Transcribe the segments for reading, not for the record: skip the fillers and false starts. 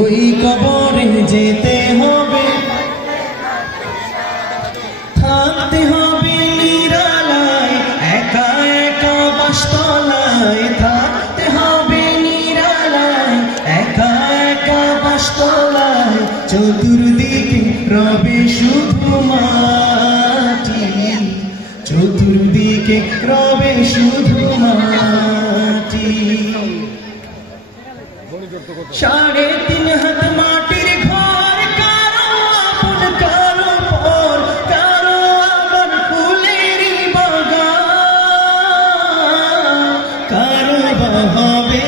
ওই কবরে যেতে হবে, থাকতে হবে নিরালায়, একা একা বাসতলায়, থাকতে হবে নিরালায়, একা একা বাসতলায়, চতুর্দিকে রবে শুধু মাটি, চতুর্দিকে রবে শুধু মাটি। 3.5 হাত মাটির ঘর, কারো আপন কারো পর, কারো আবার ফুলেরই বাগান, কারো বা হবে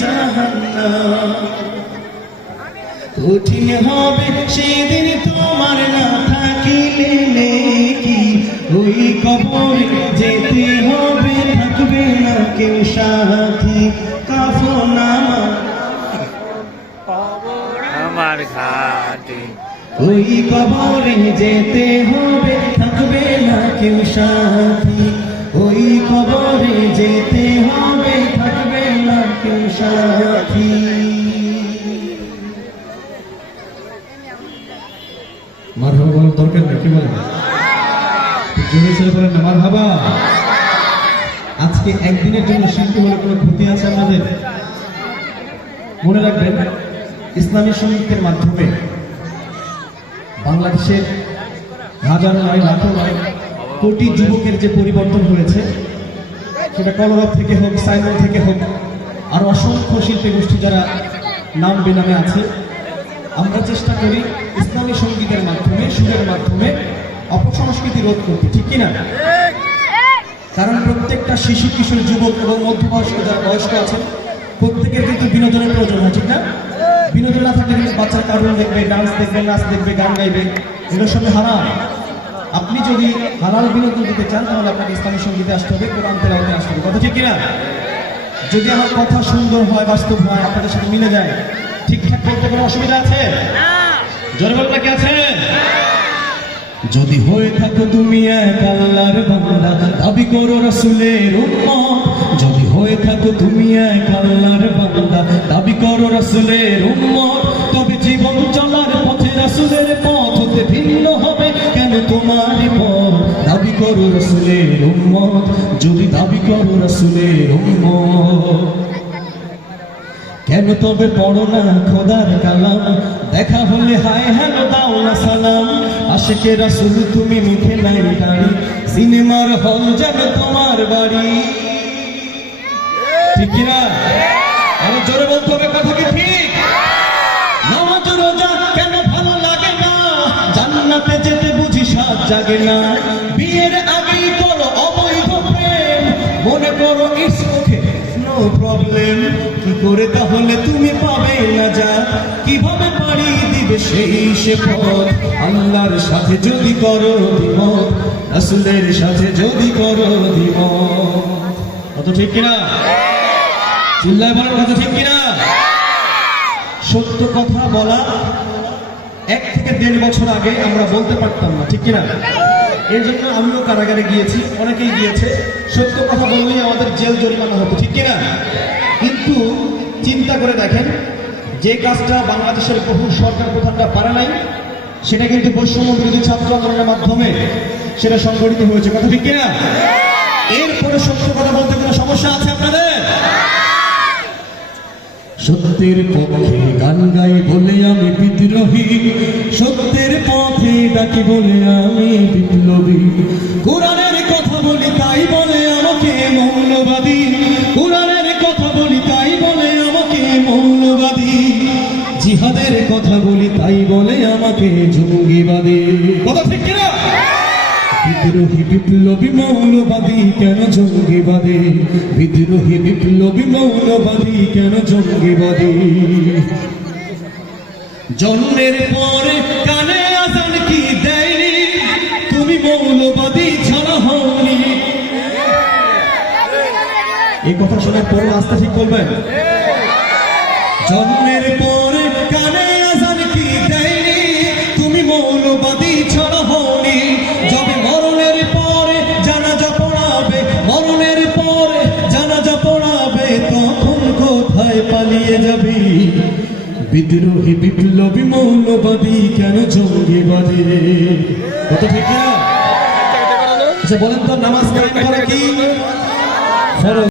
জাহান্নাম। কঠিন হবে সেদিন তোমার না থাকিলে নেকি, ওই কবরে যেতে হবে, থাকবে না কেউ সাথী, কাফন আমার ঘাটে। ওই কবরে যেতে হবে, থাকবে না কেউ সাথী, ওই কবরে যেতে হবে, থাকবে না কেউ সাথী। মারহাবা বলার দরকার নেই, কি বলেন? জোরে ছেলে বলেন না মারহাবা। আজকে একদিনের জন্য শিল্পী হলে কোনো ক্ষতি আছে আমাদের? মনে রাখবেন, ইসলামী সঙ্গীতের মাধ্যমে বাংলাদেশের হাজারো নয়, লাখো নয়, কোটি যুবকের যে পরিবর্তন হয়েছে, সেটা কলরব থেকে হোক, সাইমন থেকে হোক, আর অসংখ্য শিল্পী গোষ্ঠী যারা নাম বেনামে আছে, আমরা চেষ্টা করি ইসলামী সঙ্গীতের মাধ্যমে, সুরের মাধ্যমে অপসংস্কৃতি রোধ করতে, ঠিক কিনা? কারণ প্রত্যেকটা শিশু, কিশোর, যুবক এবং মধ্যবয়স্ক যারা বয়স্ক আছেন, প্রত্যেকের কিন্তু বিনোদনের প্রয়োজন হয়, ঠিক না? বিনোদন না থাকলে কিন্তু বাচ্চারা কার্টুন দেখবে, ডান্স দেখবে, নাচ দেখবে, গান গাইবে, এগুলোর সঙ্গে হারাম। আপনি যদি হালাল বিনোদন দিতে চান, তাহলে আপনাকে ইসলামী সঙ্গীতে আসতে হবে, কোরআন তেলাওয়াতে আসতে হবে, কথা ঠিক কিনা? যদি আমার কথা সুন্দর হয়, বাস্তব হয়, আপনাদের সাথে মিলে যায়, ঠিকঠাক বলতে কোনো অসুবিধা আছে? জোরে বলতে কি আছে? যদি হয়ে থাকো তুমি এক আল্লাহর বান্দা, দাবি করো রাসূলের উম্মত। যদি হয়ে থাকো তুমি এক আল্লাহর বান্দা, দাবি করো রাসূলের উম্মত, তবে জীবন চলার পথে রাসূলের পথ হতে ভিন্ন হবে কেন তোমার পথ? দাবি করো রাসূলের উম্মত, যদি দাবি করো রাসূলের উম্মত। কেন তবে পড়ো না খোদার কালাম, দেখা হলে হায় হ্যালো দাও না সালাম। আশিকে রাসূল তুমি মুখে নাই দাড়ি, সিনেমার হল যেন তোমার বাড়ি, ঠিক কিনা? আরো জোরে বলতে হবে, কথা কি ঠিক? নামাজ রোজা কেন ভালো লাগে না, জান্নাতে যেতে বুঝি সাত জাগে না। বিয়ের আগেই করো অবৈধ প্রেম, মনে করো ইটস ওকে নো প্রবলেম। কি করে তাহলে তুমি পাবে না যা, কিভাবে পাড়ি দিবে সেই সে পথ? আল্লাহর সাথে যদি করো দ্বিমত, রাসূলের সাথে যদি করো দ্বিমত, কত ঠিক কিনা? চিল্লায় বলেন, কথা ঠিক কিনা? সত্য কথা বলা 1 থেকে 1.5 বছর আগে আমরা বলতে পারতাম না, ঠিক কিনা? এর জন্য আমিও কারাগারে গিয়েছি, অনেকেই গিয়েছে। সত্য কথা বললেই আমাদের জেল জরিমানা হতো, ঠিক কিনা? কিন্তু চিন্তা করে দেখেন, যে কাজটা বাংলাদেশের বহু সরকার প্রধানরা পারে নাই, সেটা কিন্তু বৈষম্য বিরোধী ছাত্র আন্দোলনের মাধ্যমে সেটা সংগঠিত হয়েছে, কথা ঠিক কিনা? এরপরে সত্য কথা বলতে কোনো সমস্যা আছে আপনাদের? সত্যের পক্ষে গান গাই বলে আমি বিদ্রোহী, সত্যের পথে ডাকি বলে আমি বিপ্লবী। কোরআনের কথা বলি তাই বলে আমাকে মৌলবাদী, কোরআনের কথা বলি তাই বলে আমাকে মৌলবাদী। জিহাদের কথা বলি তাই বলে আমাকে জঙ্গিবাদী, কথা ঠিক কিনা? বিদ্রোহী বিপ্লবী মৌলবাদী কেন জঙ্গিবাদী, বিদ্রোহী বিপ্লবী মৌলবাদী কেন জঙ্গিবাদী? জন্মের পরে কানে আজান কি দেয়নি, তুমি মৌলবাদী ছাড়া হওনি। এই কথা শোনার পরে আস্থা ঠিক করবেন? জন্মের পরে কানে আজান কি দেয়নি, তুমি মৌলবাদী ছাড়া হওনি। যবে মরণের পরে জানাজা পড়াবে, মরণের পরে জানাজা পড়াবে, তখন কোথায় পালিয়ে যাবি? বিদ্রোহী বিপ্লবী মৌলবাদী কেন জঙ্গিবাদী কত ঠিক না? আচ্ছা বলেন তো নামাজ কায়েম করা কি ফরজ?